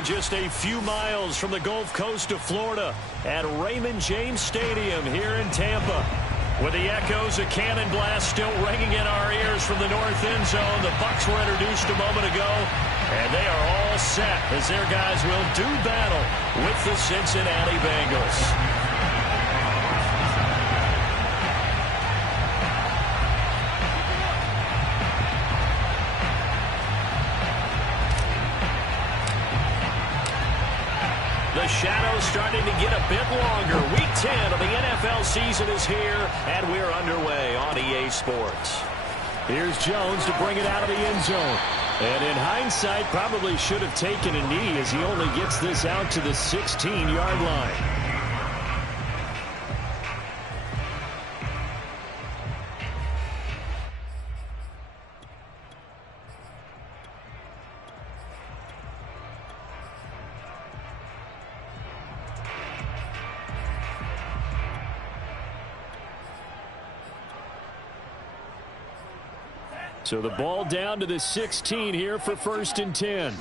are just a few miles from the Gulf Coast of Florida at Raymond James Stadium here in Tampa. With the echoes of cannon blast still ringing in our ears from the north end zone, the Bucs were introduced a moment ago, and they are all set as their guys will do battle with the Cincinnati Bengals. The shadow's starting to get a bit longer. Week 10 of the NFL season is here, and we're underway on EA Sports. Here's Jones to bring it out of the end zone. And in hindsight, probably should have taken a knee as he only gets this out to the 16-yard line. So the ball down to the 16 here for 1st and 10.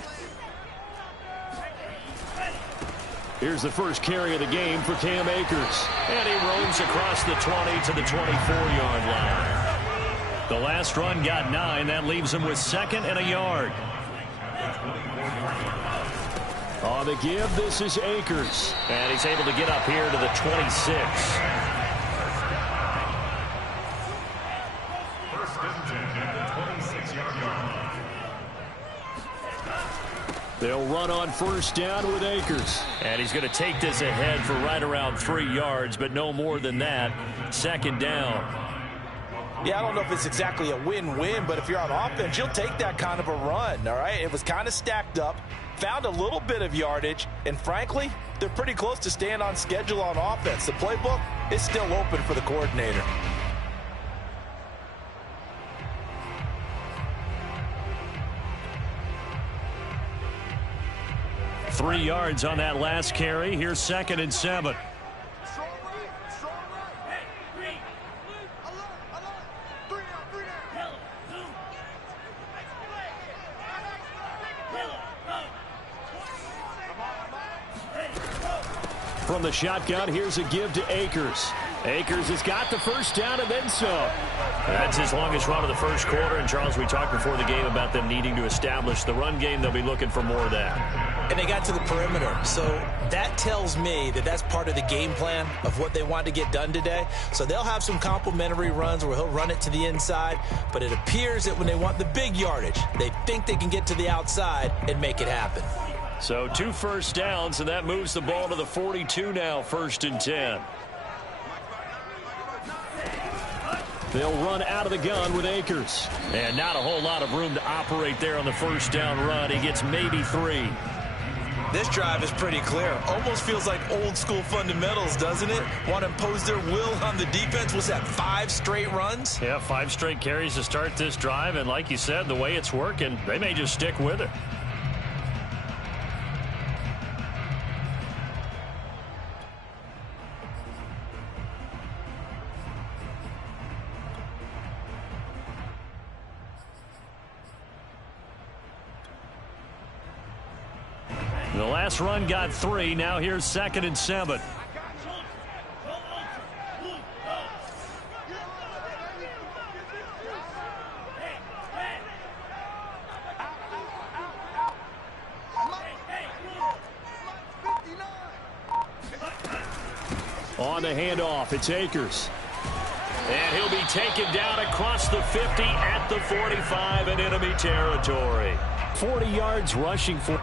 Here's the first carry of the game for Cam Akers. And he roams across the 20 to the 24-yard line. The last run got 9. That leaves him with 2nd and a yard. On the give, this is Akers. And he's able to get up here to the 26. They'll run on 1st down with Akers. And he's going to take this ahead for right around 3 yards, but no more than that. 2nd down. Yeah, I don't know if it's exactly a win-win, but if you're on offense, you'll take that kind of a run, all right? It was kind of stacked up, found a little bit of yardage, and frankly, they're pretty close to staying on schedule on offense. The playbook is still open for the coordinator. 3 yards on that last carry. Here's 2nd and 7. From the shotgun, here's a give to Akers. Akers has got the 1st down and then some. That's his longest run of the first quarter. And, Charles, we talked before the game about them needing to establish the run game. They'll be looking for more of that. And they got to the perimeter. So that tells me that that's part of the game plan of what they want to get done today. So they'll have some complementary runs where he'll run it to the inside. But it appears that when they want the big yardage, they think they can get to the outside and make it happen. So 2 first downs, and that moves the ball to the 42 now, 1st and 10. They'll run out of the gun with Akers. And not a whole lot of room to operate there on the 1st down run. He gets maybe 3. This drive is pretty clear. Almost feels like old school fundamentals, doesn't it? Want to impose their will on the defense. Was that 5 straight runs? Yeah, 5 straight carries to start this drive. And like you said, the way it's working, they may just stick with it. The last run got 3. Now here's 2nd and 7. On the handoff, it's Akers. And he'll be taken down across the 50 at the 45 in enemy territory. 40 yards rushing for...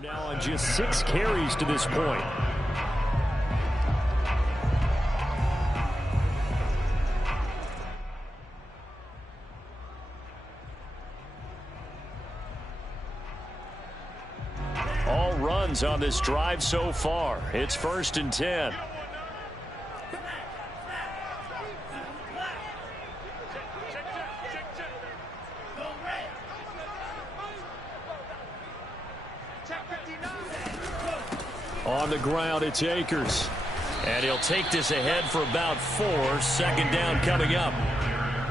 Now on just 6 carries to this point. All runs on this drive so far. It's 1st and 10. On the ground, it's Akers. And he'll take this ahead for about 4. 2nd down coming up.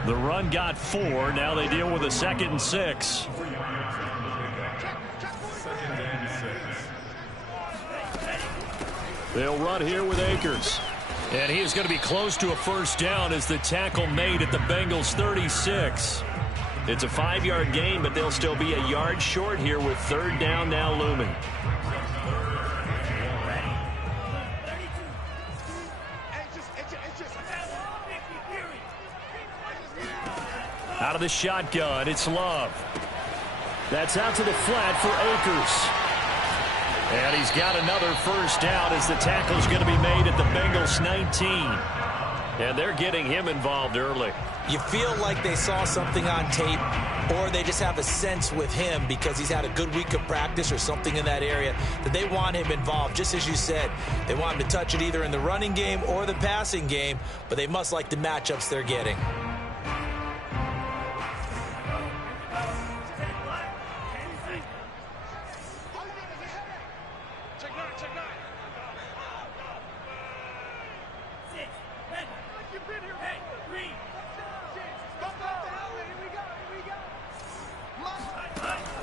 The run got 4. Now they deal with a 2nd and 6. They'll run here with Akers. And he is going to be close to a 1st down as the tackle made at the Bengals 36. It's a 5-yard gain, but they'll still be a yard short here with 3rd down now looming. Out of the shotgun, it's Love. That's out to the flat for Akers. And he's got another 1st down as the tackle's going to be made at the Bengals 19. And they're getting him involved early. You feel like they saw something on tape, or they just have a sense with him because he's had a good week of practice or something in that area that they want him involved. Just as you said, they want him to touch it either in the running game or the passing game, but they must like the matchups they're getting.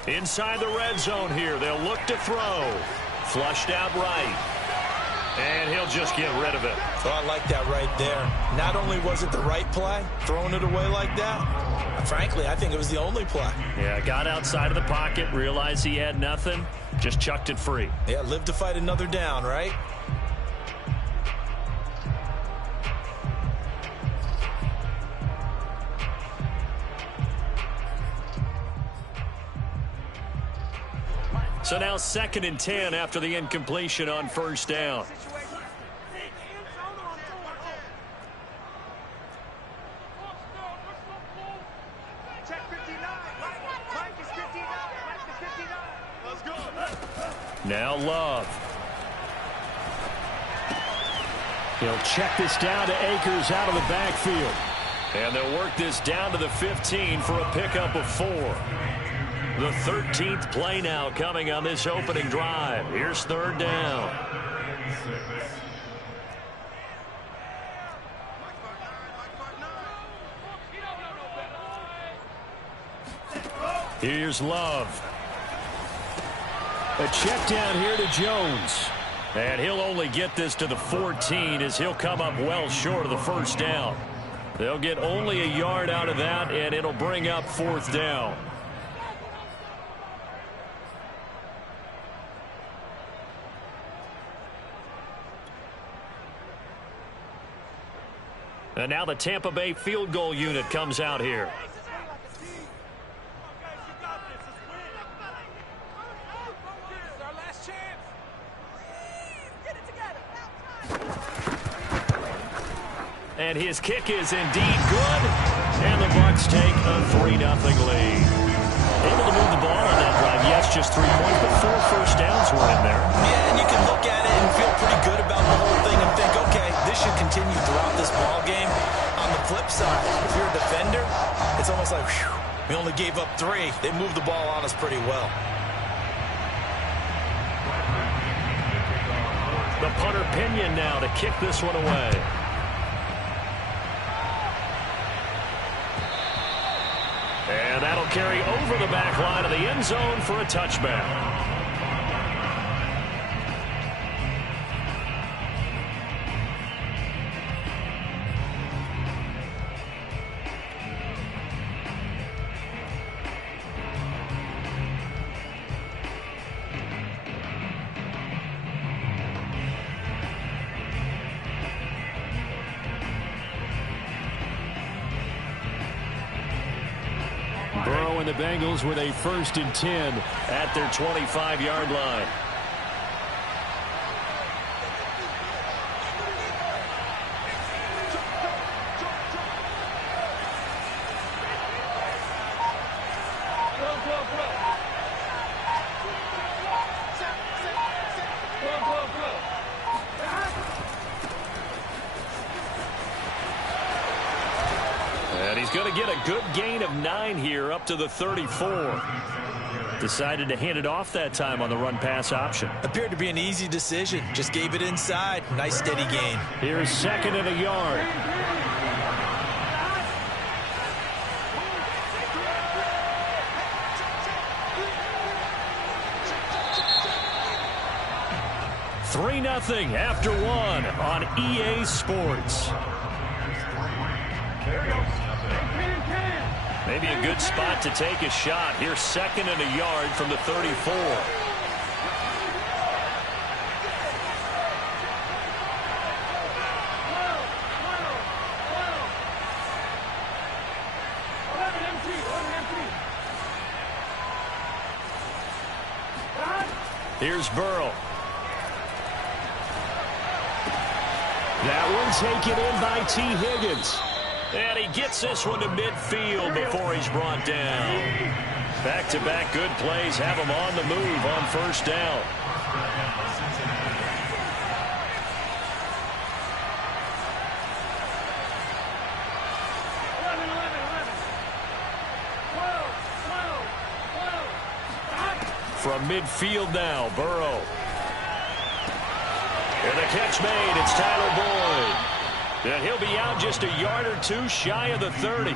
Inside the red zone here. They'll look to throw. Flushed out right. And he'll just get rid of it. Oh, I like that right there. Not only was it the right play, throwing it away like that, frankly, I think it was the only play. Yeah, got outside of the pocket, realized he had nothing, just chucked it free. Yeah, live to fight another down, right? So now 2nd and 10 after the incompletion on 1st down. Now Love. He'll check this down to Akers out of the backfield. And they'll work this down to the 15 for a pickup of 4. The 13th play now coming on this opening drive. Here's 3rd down. Here's Love. A check down here to Jones. And he'll only get this to the 14 as he'll come up well short of the 1st down. They'll get only a yard out of that, and it'll bring up 4th down. And now the Tampa Bay field goal unit comes out here. And his kick is indeed good. And the Bucs take a 3-0 lead. Able to move the ball on that drive. Yes, just 3 points, but 4 first downs were in there. Yeah, and you can look at it and feel pretty good about the whole thing and think, okay, this should continue throughout this ball game. On the flip side, if you're a defender, it's almost like, whew, we only gave up 3. They moved the ball on us pretty well. The punter Pinion now to kick this one away. And that'll carry over the back line of the end zone for a touchback. Burrow and the Bengals with a 1st and 10 at their 25-yard line. And he's going to get a good gain of 9 here up to the 34. Decided to hand it off that time on the run-pass option. Appeared to be an easy decision. Just gave it inside. Nice steady gain. Here's 2nd and a yard. Three 0 after 1 on EA Sports. Maybe a good spot to take a shot. Here's 2nd and a yard from the 34. Here's Burrow. That one taken in by T. Higgins. And he gets this one to midfield before he's brought down. Back-to-back good plays have him on the move on 1st down. From midfield now, Burrow. And the catch made. It's Tyler Boyd. And he'll be out just a yard or 2 shy of the 30.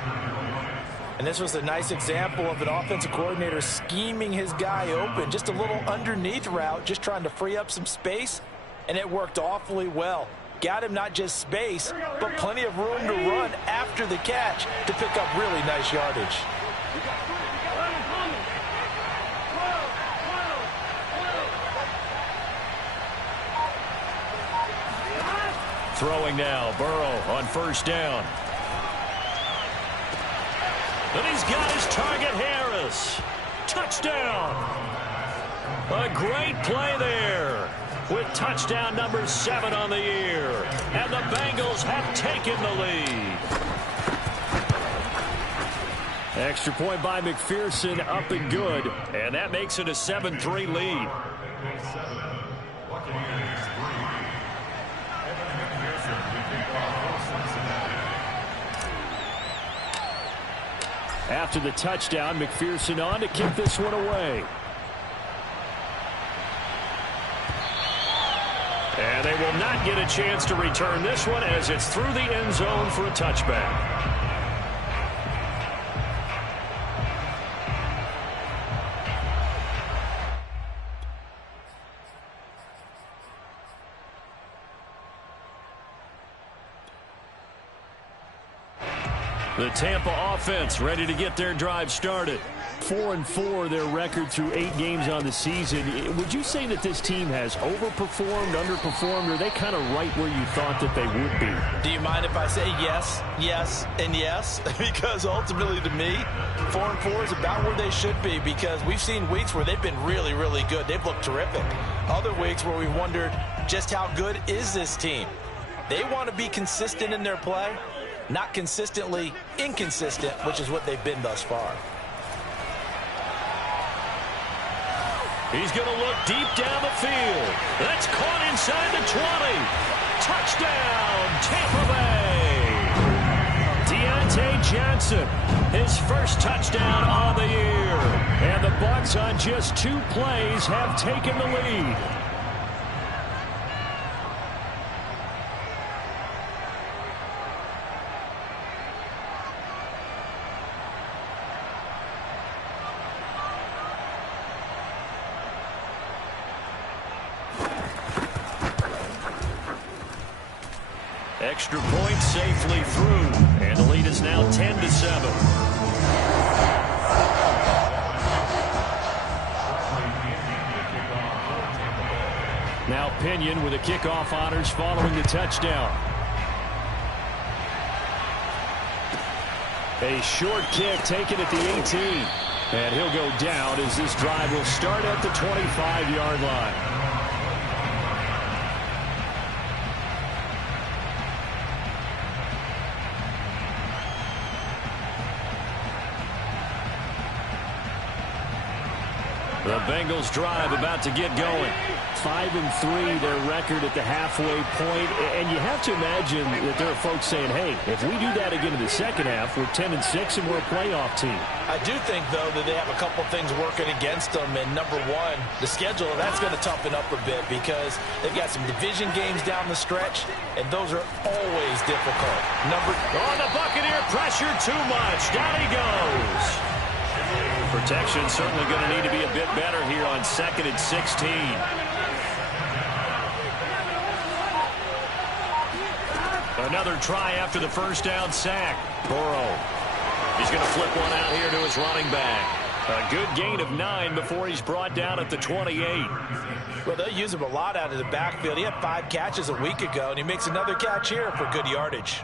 And this was a nice example of an offensive coordinator scheming his guy open. Just a little underneath route, just trying to free up some space. And it worked awfully well. Got him not just space, but plenty of room to run after the catch to pick up really nice yardage. Throwing now, Burrow on 1st down. And he's got his target, Harris. Touchdown. A great play there with touchdown number 7 on the year. And the Bengals have taken the lead. Extra point by McPherson, up and good. And that makes it a 7-3 lead. After the touchdown, McPherson on to kick this one away. And they will not get a chance to return this one as it's through the end zone for a touchback. The Tampa offense ready to get their drive started. 4-4 their record through 8 games on the season. Would you say that this team has overperformed, underperformed, or are they kind of right where you thought that they would be? Do you mind if I say yes, yes, and yes? Because ultimately to me, 4-4 is about where they should be, because we've seen weeks where they've been really, really good. They've looked terrific. Other weeks where we've wondered just how good is this team. They want to be consistent in their play, not consistently inconsistent, which is what they've been thus far. He's going to look deep down the field. That's caught inside the 20. Touchdown, Tampa Bay. Deontay Johnson, his first touchdown on the year. And the Bucs on just 2 plays have taken the lead. Extra point safely through, and the lead is now 10-7. Now Pinion with the kickoff honors following the touchdown. A short kick taken at the 18. And he'll go down as this drive will start at the 25-yard line. The Bengals drive about to get going. 5-3, their record at the halfway point. And you have to imagine that there are folks saying, hey, if we do that again in the second half, we're 10-6 and we're a playoff team. I do think, though, that they have a couple things working against them. And number one, the schedule, that's going to toughen up a bit because they've got some division games down the stretch, and those are always difficult. The Buccaneer pressure too much. Down he goes. Protection certainly going to need to be a bit better here on 2nd and 16. Another try after the first down sack. Burrow. He's going to flip one out here to his running back. A good gain of 9 before he's brought down at the 28. Well, they'll use him a lot out of the backfield. He had 5 catches a week ago, and he makes another catch here for good yardage.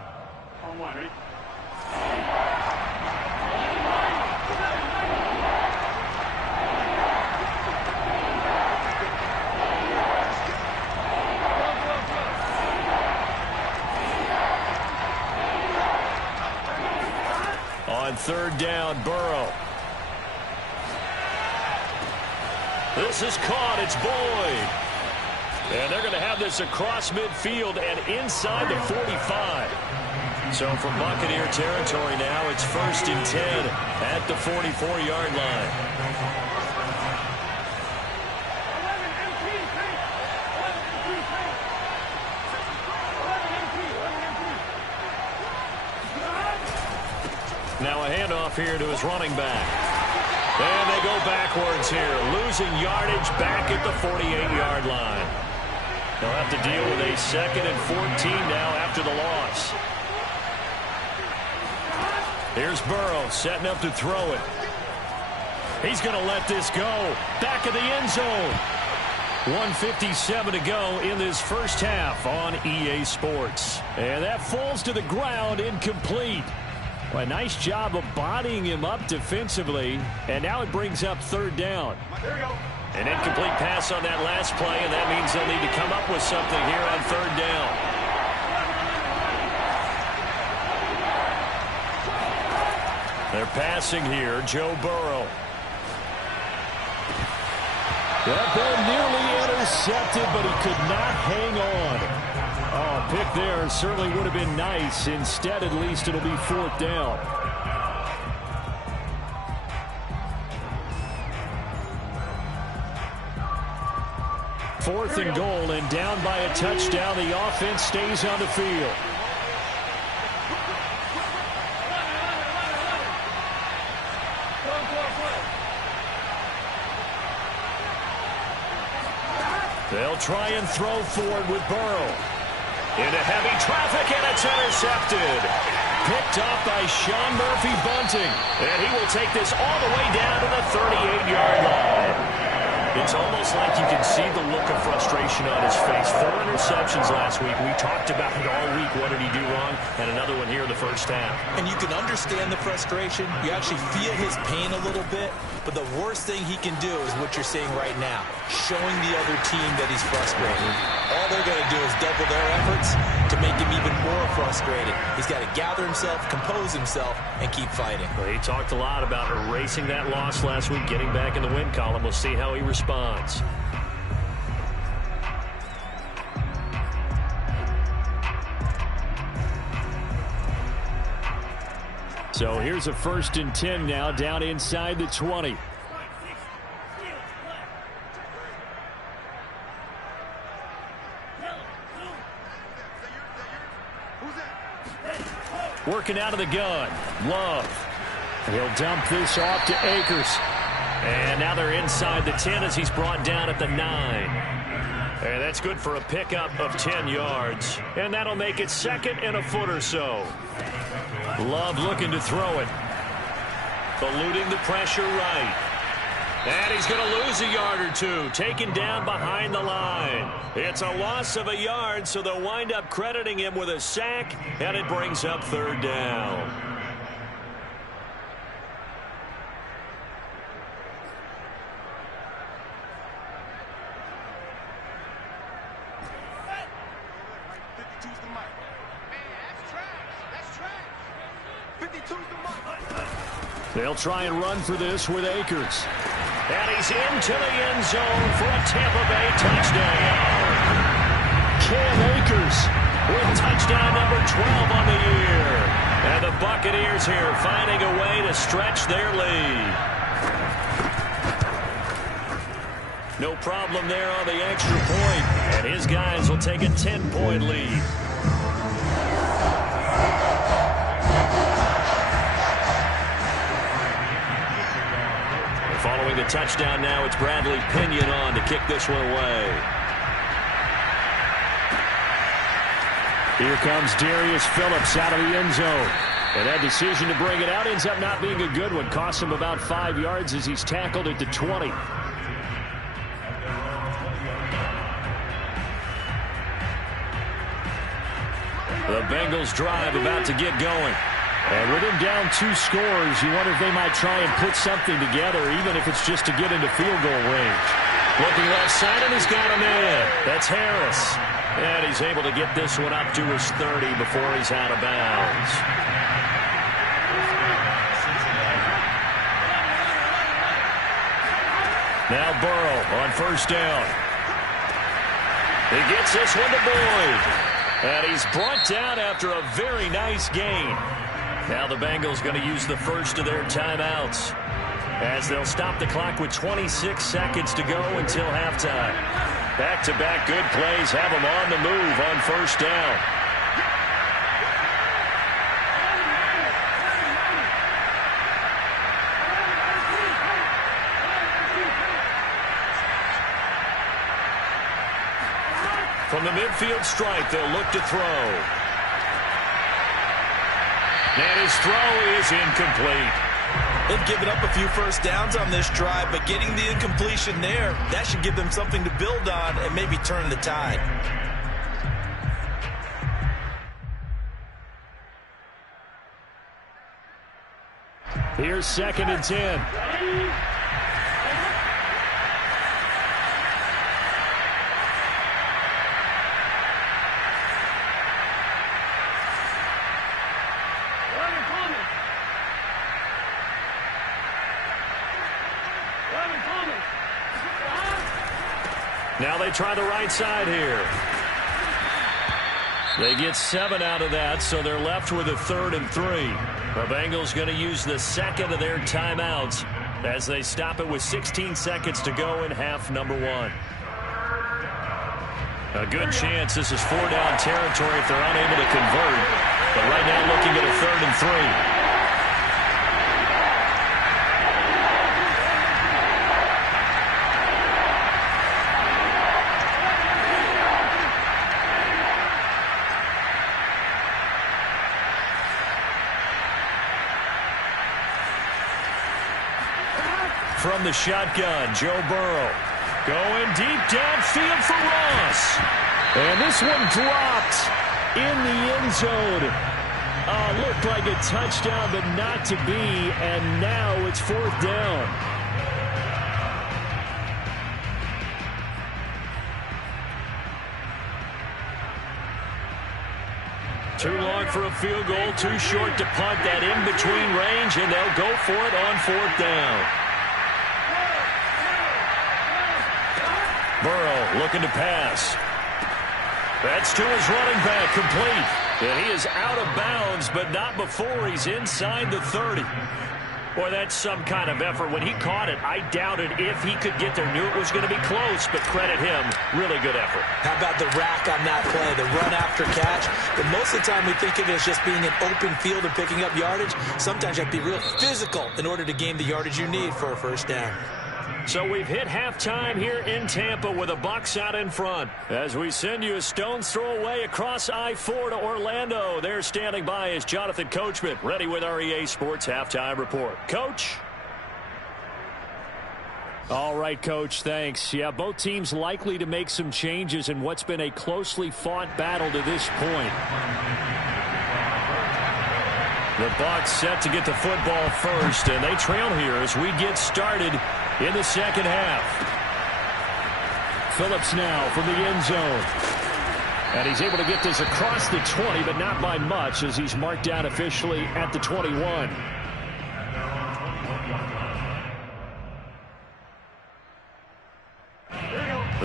On 3rd down, Burrow. This is caught. It's Boyd. And they're going to have this across midfield and inside the 45. So from Buccaneer territory now, it's 1st and 10 at the 44-yard line. Now a handoff here to his running back. And they go backwards here, losing yardage back at the 48-yard line. They'll have to deal with a 2nd and 14 now after the loss. Here's Burrow setting up to throw it. He's going to let this go. Back of the end zone. 1:57 to go in this first half on EA Sports. And that falls to the ground, incomplete. Well, a nice job of bodying him up defensively, and now it brings up 3rd down. An incomplete pass on that last play, and that means they'll need to come up with something here on 3rd down. They're passing here, Joe Burrow. That ball nearly intercepted, but he could not hang on. Oh, pick there certainly would have been nice. Instead, at least, it'll be 4th down. Fourth and goal, and down by a touchdown. The offense stays on the field. They'll try and throw forward with Burrow. Into heavy traffic, and it's intercepted. Picked off by Sean Murphy-Bunting. And he will take this all the way down to the 38-yard line. It's almost like you can see the look of frustration on his face. 4 interceptions last week. We talked about it all week. What did he do wrong? And another one here in the first half. And you can understand the frustration. You actually feel his pain a little bit. But the worst thing he can do is what you're seeing right now, showing the other team that he's frustrated. All they're going to do is double their efforts to make him even more frustrated. He's got to gather himself, compose himself, and keep fighting. Well, he talked a lot about erasing that loss last week, getting back in the win column. We'll see how he responds. So here's a 1st and 10 now, down inside the 20. Working out of the gun. Love. He'll dump this off to Akers. And now they're inside the 10 as he's brought down at the 9. And that's good for a pickup of 10 yards. And that'll make it 2nd and a foot or so. Love looking to throw it. Eluding the pressure right. And he's going to lose a yard or two. Taken down behind the line. It's a loss of a yard, so they'll wind up crediting him with a sack. And it brings up 3rd down. They'll try and run for this with Akers. And he's into the end zone for a Tampa Bay touchdown. Cam Akers with touchdown number 12 on the year. And the Buccaneers here finding a way to stretch their lead. No problem there on the extra point. And his guys will take a 10-point lead. Following the touchdown now, it's Bradley Pinion on to kick this one away. Here comes Darius Phillips out of the end zone. And that decision to bring it out ends up not being a good one. Costs him about 5 yards as he's tackled at the 20. The Bengals drive about to get going. And with him down 2 scores, you wonder if they might try and put something together, even if it's just to get into field goal range. Looking left side, and he's got him in. That's Harris. And he's able to get this one up to his 30 before he's out of bounds. Now Burrow on first down. He gets this one to Boyd. And he's brought down after a very nice gain. Now the Bengals going to use the first of their timeouts as they'll stop the clock with 26 seconds to go until halftime. Back-to-back good plays have them on the move on first down. From the midfield stripe, they'll look to throw. And his throw is incomplete. They've given up a few first downs on this drive, but getting the incompletion there, that should give them something to build on and maybe turn the tide. Here's 2nd and 10. Now they try the right side here. They get 7 out of that, so they're left with a 3rd and 3. The Bengals going to use the second of their timeouts as they stop it with 16 seconds to go in half number 1. A good chance this is 4-down territory if they're unable to convert. But right now looking at a 3rd and 3. From the shotgun, Joe Burrow going deep downfield for Ross. And this one dropped in the end zone. Looked like a touchdown, but not to be. And now it's 4th down. Too long for a field goal, too short to punt that in between range, and they'll go for it on 4th down. Burrow looking to pass. That's to his running back, complete. And he is out of bounds, but not before he's inside the 30. Boy, that's some kind of effort. When he caught it, I doubted if he could get there. Knew it was going to be close, but credit him. Really good effort. How about the rack on that play, the run after catch? But most of the time we think of it as just being an open field and picking up yardage. Sometimes you have to be real physical in order to gain the yardage you need for a first down. So we've hit halftime here in Tampa with the Bucs out in front. As we send you a stone's throw away across I-4 to Orlando. There standing by is Jonathan Coachman, ready with our EA Sports Halftime Report. Coach? All right, Coach, thanks. Yeah, both teams likely to make some changes in what's been a closely fought battle to this point. The Bucs set to get the football first, and they trail here as we get started in the second half. Phillips now from the end zone. And he's able to get this across the 20, but not by much as he's marked down officially at the 21.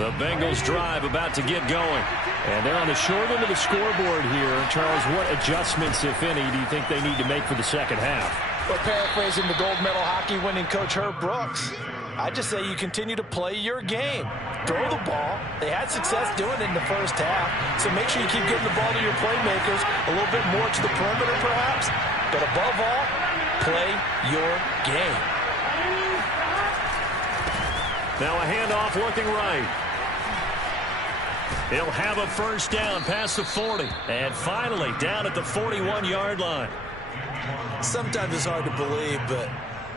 The Bengals drive about to get going. And they're on the short end of the scoreboard here. Charles, what adjustments, if any, do you think they need to make for the second half? Well, paraphrasing the gold medal hockey winning coach Herb Brooks, I just say you continue to play your game. Throw the ball. They had success doing it in the first half, so make sure you keep getting the ball to your playmakers, a little bit more to the perimeter perhaps, but above all, play your game. Now a handoff looking right. He'll have a first down past the 40. And finally down at the 41-yard line. Sometimes it's hard to believe, but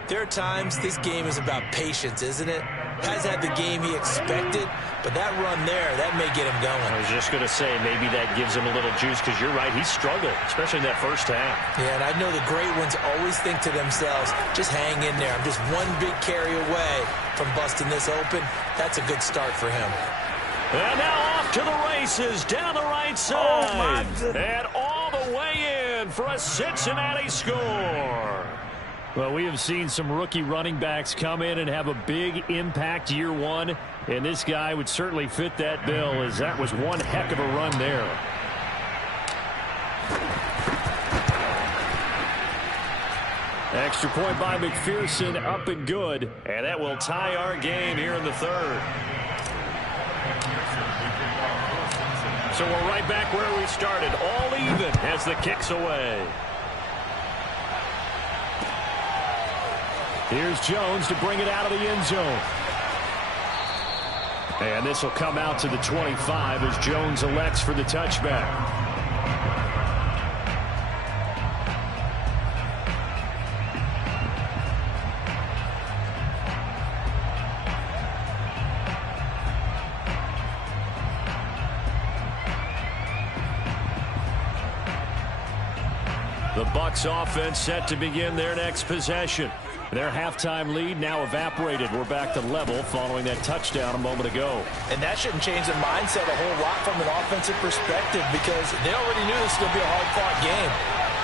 there are times this game is about patience, isn't it? Has had the game he expected, but that run there, that may get him going. I was just going to say, maybe that gives him a little juice, because you're right, he struggled, especially in that first half. Yeah, and I know the great ones always think to themselves, just hang in there. I'm just one big carry away from busting this open. That's a good start for him. And now off to the races, down the right side. And all the way in for a Cincinnati score. Well, we have seen some rookie running backs come in and have a big impact year one, and this guy would certainly fit that bill, as that was one heck of a run there. Extra point by McPherson, up and good, and that will tie our game here in the third. So we're right back where we started, all even as the kick's away. Here's Jones to bring it out of the end zone. And this will come out to the 25 as Jones elects for the touchback. The Bucs offense set to begin their next possession. Their halftime lead now evaporated. We're back to level following that touchdown a moment ago. And that shouldn't change the mindset a whole lot from an offensive perspective, because they already knew this was going to be a hard-fought game.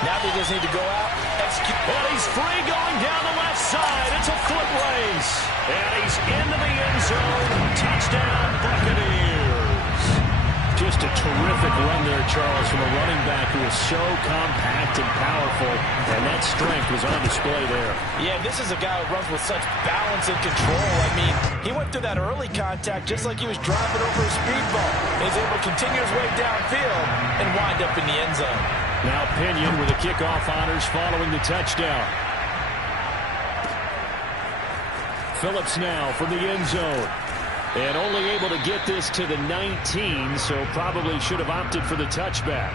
Now they just need to go out, execute. And he's free going down the left side. It's a foot race. And he's into the end zone. Touchdown, Buccaneers. Just a terrific run there, Charles, from a running back who is so compact and powerful, and that strength was on display there. Yeah, this is a guy who runs with such balance and control. I mean, he went through that early contact just like he was driving over a speed bump. He's able to continue his way downfield and wind up in the end zone. Now Pinion with the kickoff honors following the touchdown. Phillips now from the end zone. And only able to get this to the 19, so probably should have opted for the touchback.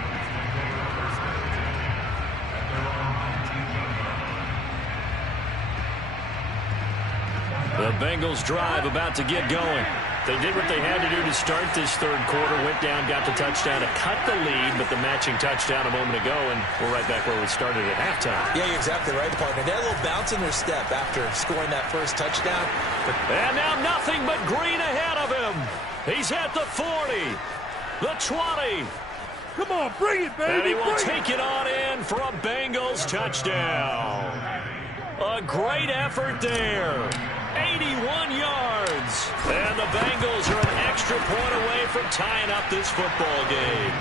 The Bengals drive about to get going. They did what they had to do to start this third quarter, went down, got the touchdown to cut the lead, but the matching touchdown a moment ago, and we're right back where we started at halftime. Yeah, you're exactly right, partner. They had a little bounce in their step after scoring that first touchdown. And now nothing but green ahead of him. He's at the 40, the 20. Come on, bring it, baby. And he will take it on in for a Bengals touchdown. A great effort there. 81 yards. And the Bengals are an extra point away from tying up this football game.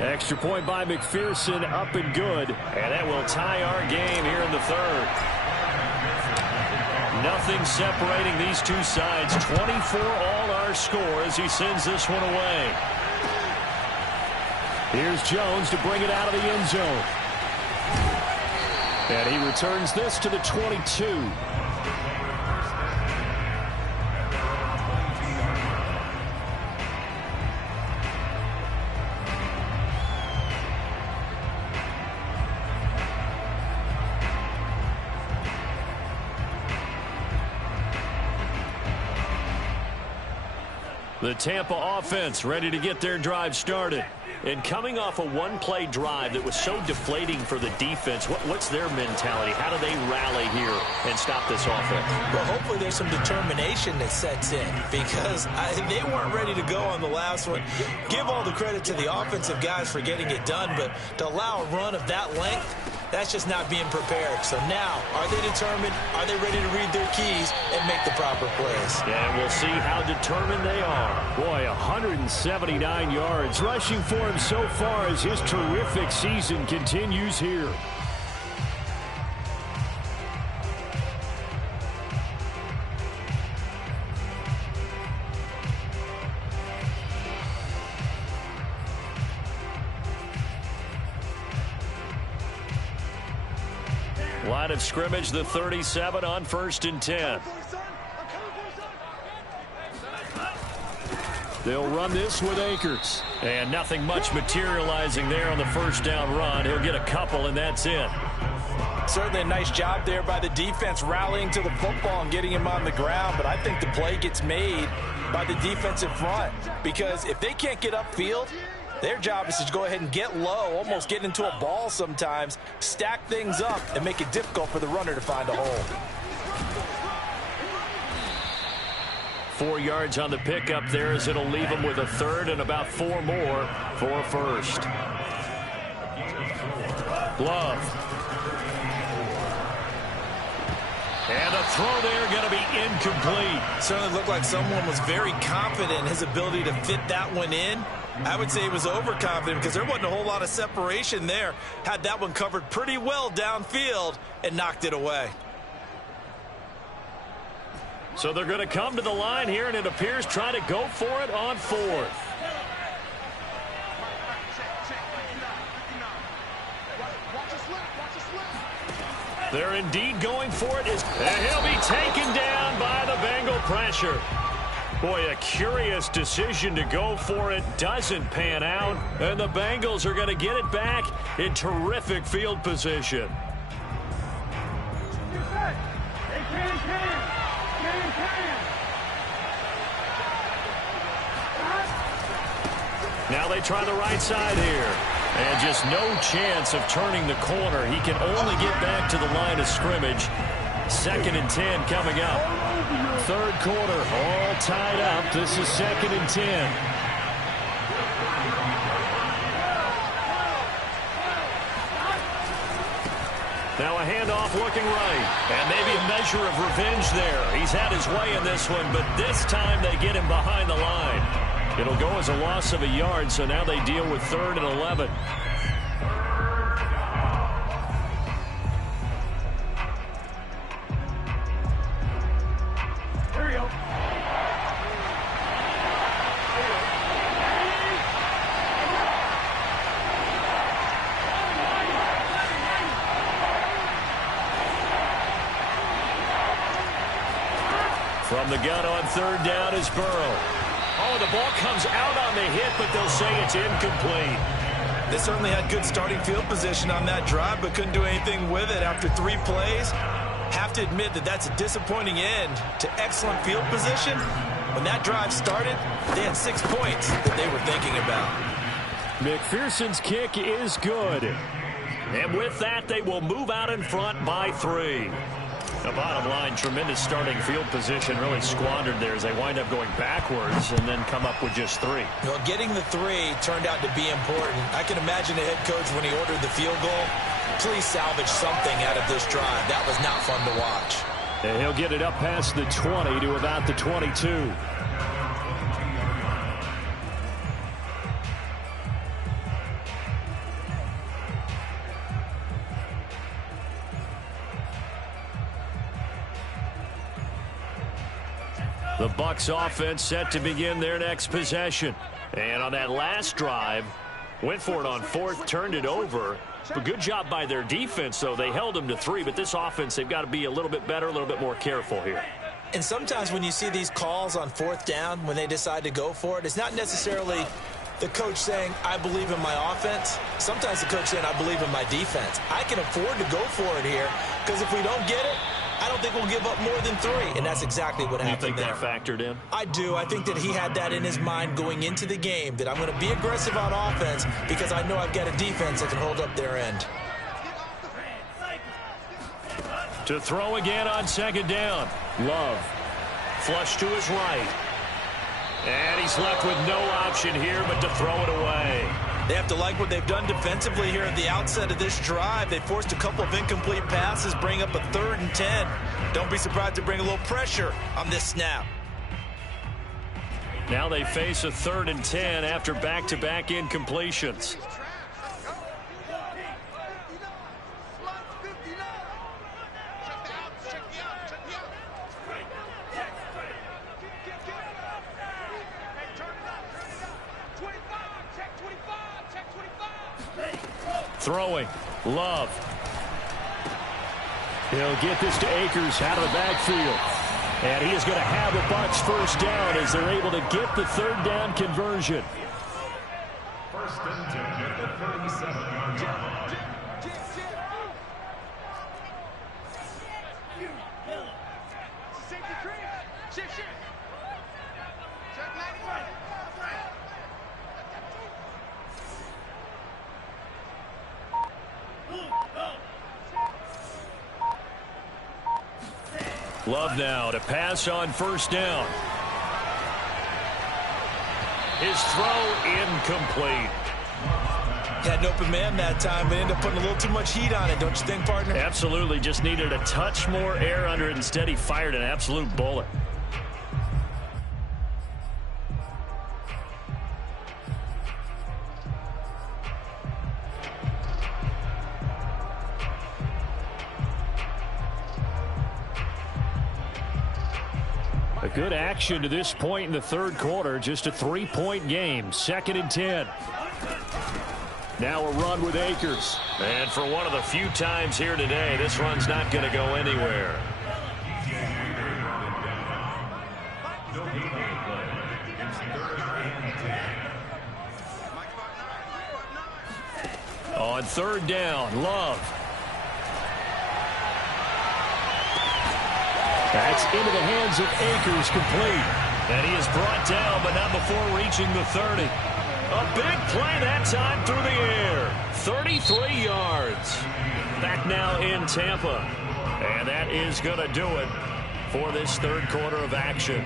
Extra point by McPherson, up and good. And that will tie our game here in the third. Nothing separating these two sides. 24 all our score as he sends this one away. Here's Jones to bring it out of the end zone. And he returns this to the 22. The Tampa offense ready to get their drive started. And coming off a one-play drive that was so deflating for the defense, what's their mentality? How do they rally here and stop this offense? Well, hopefully there's some determination that sets in, because they weren't ready to go on the last one. Give all the credit to the offensive guys for getting it done, but to allow a run of that length That's just not being prepared. So now, are they determined? Are they ready to read their keys and make the proper plays? Yeah, and we'll see how determined they are. Boy, 179 yards rushing for him so far as his terrific season continues here. Line of scrimmage, the 37 on 1st and 10. They'll run this with Akers. And nothing much materializing there on the first down run. He'll get a couple, and that's it. Certainly a nice job there by the defense rallying to the football and getting him on the ground. But I think the play gets made by the defensive front. Because if they can't get upfield, their job is to go ahead and get low, almost get into a ball sometimes, stack things up, and make it difficult for the runner to find a hole. 4 yards on the pickup there as it'll leave him with a third and about 4 more for first. Love. And a throw there going to be incomplete. Certainly looked like someone was very confident in his ability to fit that one in. I would say he was overconfident because there wasn't a whole lot of separation there. Had that one covered pretty well downfield and knocked it away. So they're going to come to the line here, and it appears try to go for it on 4th. They're indeed going for it. And he'll be taken down by the Bengal pressure. Boy, a curious decision to go for it. Doesn't pan out. And the Bengals are going to get it back in terrific field position. Now they try the right side here. And just no chance of turning the corner. He can only get back to the line of scrimmage. 2nd and 10 coming up. 3rd quarter, all tied up. This is 2nd and 10. Now a handoff looking right. And maybe a measure of revenge there. He's had his way in this one, but this time they get him behind the line. It'll go as a loss of a yard, so now they deal with 3rd and 11. Here we go. From the gun on 3rd down is Burrow. Oh, the ball comes out on the hit, but they'll say it's incomplete. They certainly had good starting field position on that drive, but couldn't do anything with it after 3 plays. Have to admit that that's a disappointing end to excellent field position. When that drive started, they had 6 points that they were thinking about. McPherson's kick is good. And with that, they will move out in front by 3. The bottom line, tremendous starting field position, really squandered there as they wind up going backwards and then come up with just 3. Well, getting the 3 turned out to be important. I can imagine the head coach when he ordered the field goal. Please salvage something out of this drive. That was not fun to watch. And he'll get it up past the 20 to about the 22. The Bucs offense set to begin their next possession. And on that last drive, went for it on 4th, turned it over. But good job by their defense, though. They held them to 3, but this offense, they've got to be a little bit better, a little bit more careful here. And sometimes when you see these calls on 4th down, when they decide to go for it, it's not necessarily the coach saying, I believe in my offense. Sometimes the coach saying, I believe in my defense. I can afford to go for it here, because if we don't get it, I don't think we'll give up more than 3, and that's exactly what happened there. You think that factored in? I do. I think that he had that in his mind going into the game, that I'm going to be aggressive on offense because I know I've got a defense that can hold up their end. To throw again on 2nd down. Love. Flush to his right. And he's left with no option here but to throw it away. They have to like what they've done defensively here at the outset of this drive. They forced a couple of incomplete passes, bring up a 3rd and 10. Don't be surprised to bring a little pressure on this snap. Now they face a 3rd and 10 after back-to-back incompletions. Throwing. Love. He'll get this to Akers out of the backfield. And he is going to have a Bucs first down as they're able to get the 3rd down conversion. First and 10 at the 37-yard line. Love now to pass on first down. His throw incomplete. Had an open man that time, but ended up putting a little too much heat on it, don't you think, partner? Absolutely. Just needed a touch more air under it. Instead, he fired an absolute bullet. A good action to this point in the 3rd quarter. Just a 3-point game. 2nd and 10. Now a run with Akers. And for one of the few times here today, this run's not going to go anywhere. On 3rd down, Love. That's into the hands of Akers, complete. And he is brought down, but not before reaching the 30. A big play that time through the air. 33 yards. Back now in Tampa. And that is going to do it for this 3rd quarter of action.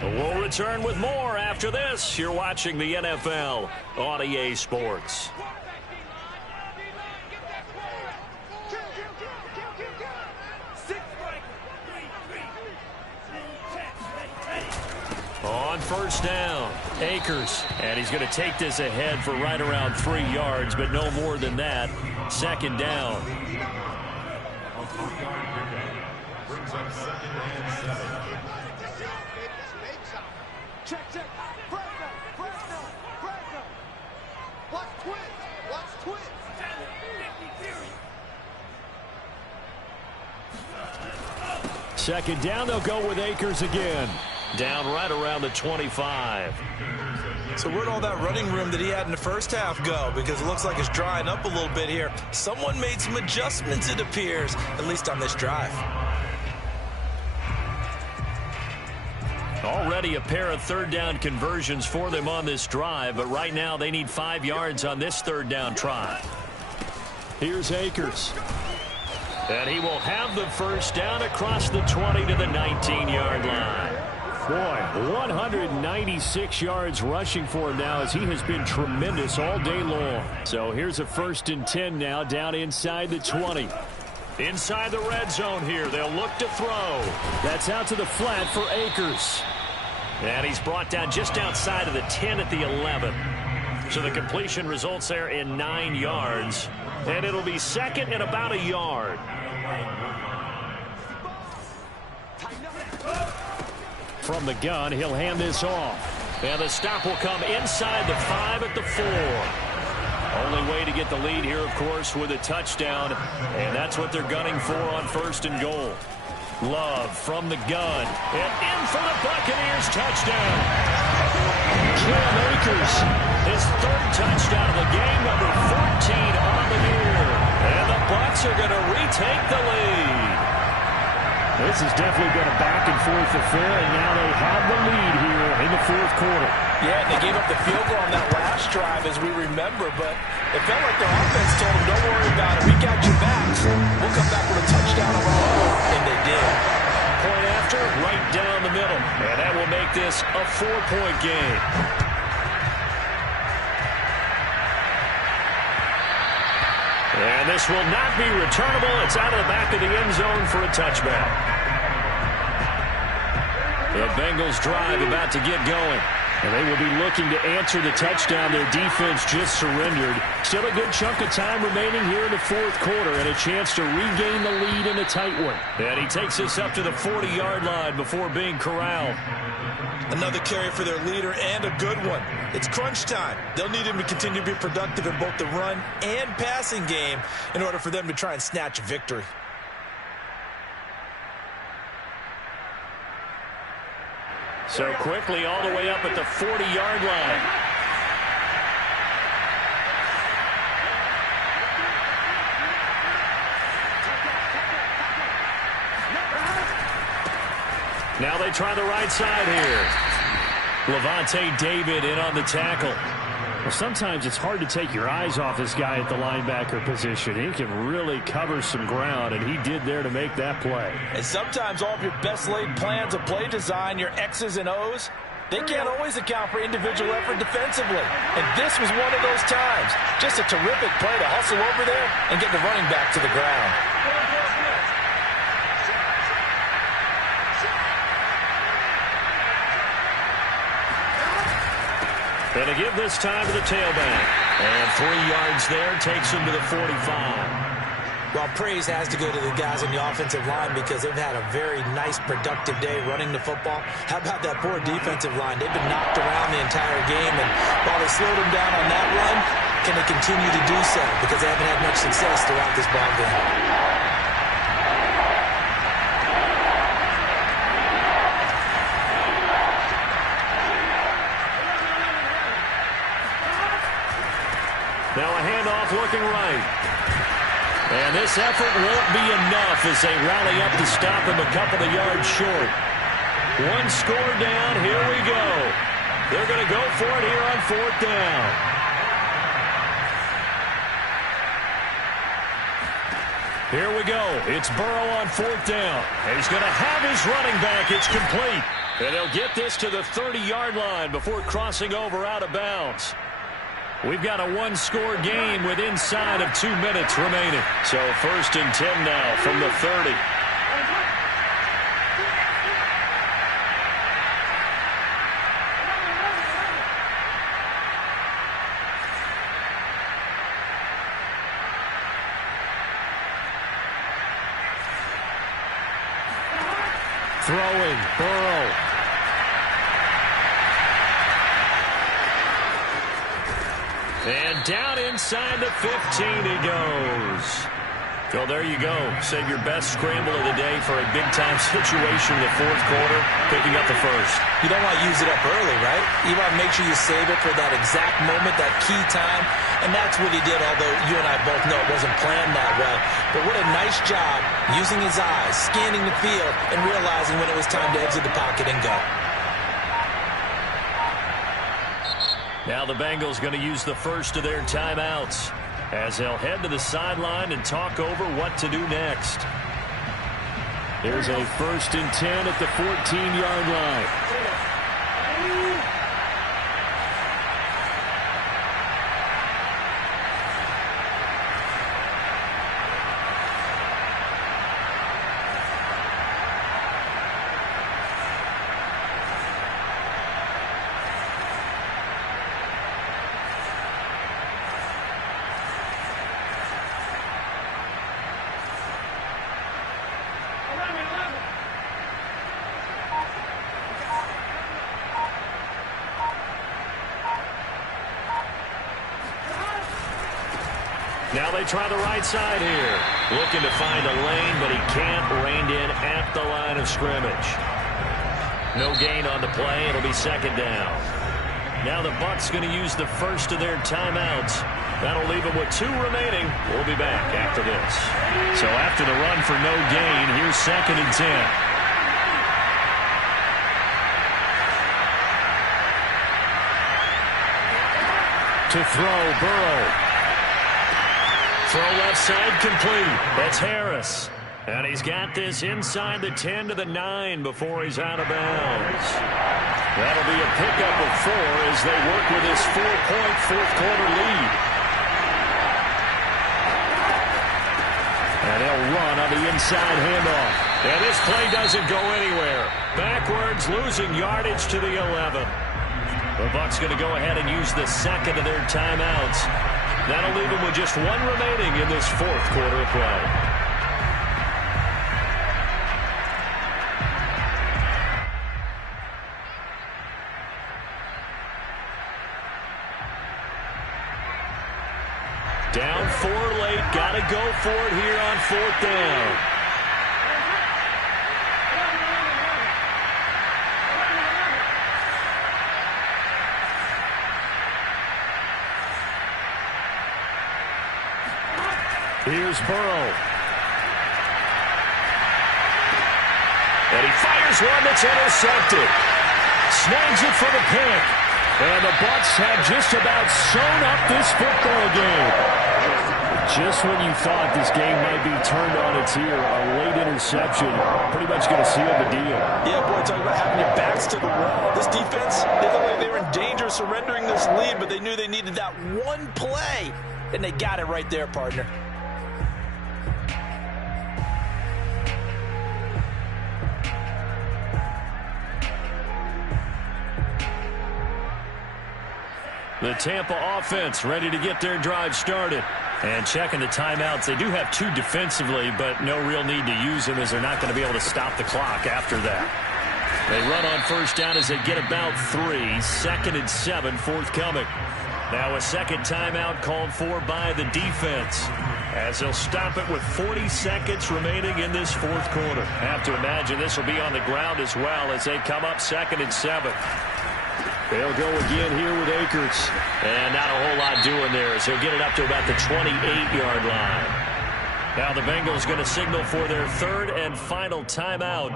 We'll return with more after this. You're watching the NFL on EA Sports. On first down, Akers. And he's going to take this ahead for right around 3 yards, but no more than that. 2nd down. Brings up 2nd and 7. Check. Watch twist. Second down, they'll go with Akers again. Down right around the 25. So where'd all that running room that he had in the first half go? Because it looks like it's drying up a little bit here. Someone made some adjustments, it appears, at least on this drive. Already a pair of 3rd down conversions for them on this drive, but right now they need 5 yards on this 3rd down try. Here's Akers. And he will have the first down across the 20 to the 19-yard line. Boy, 196 yards rushing for him now as he has been tremendous all day long. So here's a 1st and 10 now down inside the 20. Inside the red zone here. They'll look to throw. That's out to the flat for Akers. And he's brought down just outside of the 10 at the 11. So the completion results there in 9 yards. And it'll be 2nd and about a yard. From the gun, he'll hand this off. And the stop will come inside the 5 at the 4. Only way to get the lead here, of course, with a touchdown. And that's what they're gunning for on 1st and goal. Love from the gun. And in for the Buccaneers touchdown. Cam Akers, his 3rd touchdown of the game, number 14 on the year. And the Bucs are going to retake the lead. This has definitely been a back-and-forth affair, and now they have the lead here in the 4th quarter. Yeah, and they gave up the field goal on that last drive, as we remember, but it felt like their offense told them, don't worry about it. We got your backs. We'll come back with a touchdown of our own, and they did. Point after, right down the middle, and that will make this a 4-point game. And this will not be returnable. It's out of the back of the end zone for a touchback. The Bengals drive about to get going. And they will be looking to answer the touchdown their defense just surrendered. Still a good chunk of time remaining here in the fourth quarter and a chance to regain the lead in a tight one. And he takes us up to the 40-yard line before being corralled. Another carry for their leader and a good one. It's crunch time. They'll need him to continue to be productive in both the run and passing game in order for them to try and snatch a victory. So quickly all the way up at the 40-yard line. Now they try the right side here. Levante David in on the tackle. Well, sometimes it's hard to take your eyes off this guy at the linebacker position. He can really cover some ground, and he did there to make that play. And sometimes all of your best laid plans of play design, your X's and O's, they can't always account for individual effort defensively. And this was one of those times. Just a terrific play to hustle over there and get the running back to the ground. And to give this time to the tailback. And 3 yards there takes him to the 45. Well, praise has to go to the guys on the offensive line because they've had a very nice, productive day running the football. How about that poor defensive line? They've been knocked around the entire game, and while they slowed them down on that run, can they continue to do so? Because they haven't had much success throughout this ball game. Now a handoff looking right. And this effort won't be enough as they rally up to stop him a couple of yards short. One score down. Here we go. They're going to go for it here on fourth down. Here we go. It's Burrow on fourth down. And he's going to have his running back. It's complete. And he'll get this to the 30-yard line before crossing over out of bounds. We've got a one-score game with inside of 2 minutes remaining. So 1st and 10 now from the 30. Throwing, Burrow. And down inside the 15 he goes. Well, there you go. Save your best scramble of the day for a big-time situation in the fourth quarter, picking up the first. You don't want to use it up early, right? You want to make sure you save it for that exact moment, that key time. And that's what he did, although you and I both know it wasn't planned that way. But what a nice job using his eyes, scanning the field, and realizing when it was time to exit the pocket and go. Now the Bengals going to use the first of their timeouts as they'll head to the sideline and talk over what to do next. There's a 1st and 10 at the 14-yard line. Now they try the right side here. Looking to find a lane, but he can't. Reined in at the line of scrimmage. No gain on the play. It'll be 2nd down. Now the Bucs going to use the first of their timeouts. That'll leave them with 2 remaining. We'll be back after this. So after the run for no gain, here's 2nd and 10. To throw, Burrow. Throw left side complete. That's Harris. And he's got this inside the 10 to the 9 before he's out of bounds. That'll be a pickup of 4 as they work with his 4-point fourth quarter lead. And they'll run on the inside handoff. And this play doesn't go anywhere. Backwards, losing yardage to the 11. The Bucs going to go ahead and use the second of their timeouts. That'll leave them with just one remaining in this fourth quarter of play. Down 4 late. Got to go for it here on fourth down. Here's Burrow. And he fires one that's intercepted. Snags it for the pick. And the Bucs have just about sewn up this football game. Just when you thought this game might be turned on its ear, a late interception pretty much going to seal the deal. Yeah, boy, talk about having your backs to the wall. This defense, they looked like they were in danger of surrendering this lead, but they knew they needed that one play, and they got it right there, partner. The Tampa offense ready to get their drive started. And checking the timeouts, they do have 2 defensively, but no real need to use them as they're not going to be able to stop the clock after that. They run on first down as they get about 3. 2nd and 7 forthcoming. Now a second timeout called for by the defense as they'll stop it with 40 seconds remaining in this fourth quarter. I have to imagine this will be on the ground as well as they come up 2nd and 7. They'll go again here with Akers. And not a whole lot doing there as he'll get it up to about the 28-yard line. Now the Bengals going to signal for their third and final timeout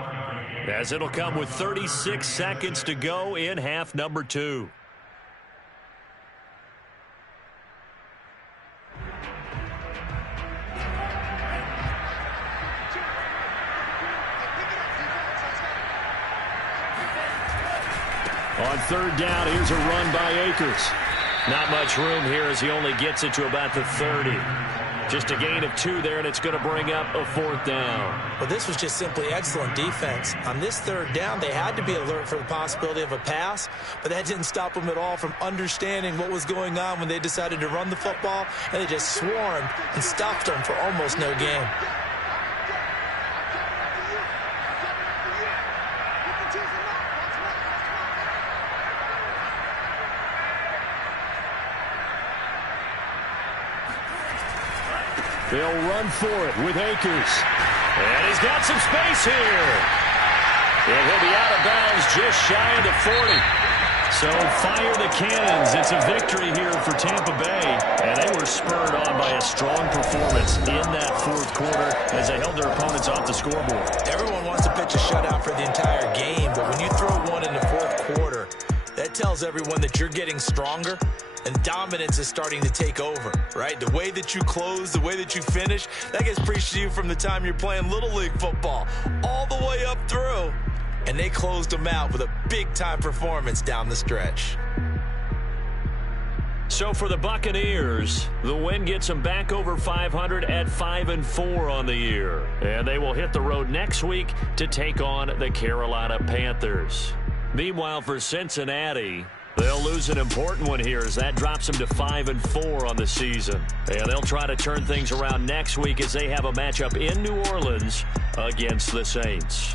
as it'll come with 36 seconds to go in half number 2. On third down, here's a run by Akers. Not much room here as he only gets it to about the 30. Just a gain of 2 there, and it's going to bring up a fourth down. Well, this was just simply excellent defense. On this third down, they had to be alert for the possibility of a pass, but that didn't stop them at all from understanding what was going on when they decided to run the football, and they just swarmed and stopped them for almost no gain. They'll run for it with Akers. And he's got some space here. And he'll be out of bounds just shy of the 40. So fire the cannons. It's a victory here for Tampa Bay. And they were spurred on by a strong performance in that fourth quarter as they held their opponents off the scoreboard. Everyone wants to pitch a shutout for the entire game, but when you throw one in the fourth quarter, that tells everyone that you're getting stronger. And dominance is starting to take over, right? The way that you close, the way that you finish, that gets preached to you from the time you're playing Little League football all the way up through. And they closed them out with a big-time performance down the stretch. So for the Buccaneers, the win gets them back over 500 at 5-4 on the year. And they will hit the road next week to take on the Carolina Panthers. Meanwhile, for Cincinnati, they'll lose an important one here as that drops them to 5-4 on the season. And they'll try to turn things around next week as they have a matchup in New Orleans against the Saints.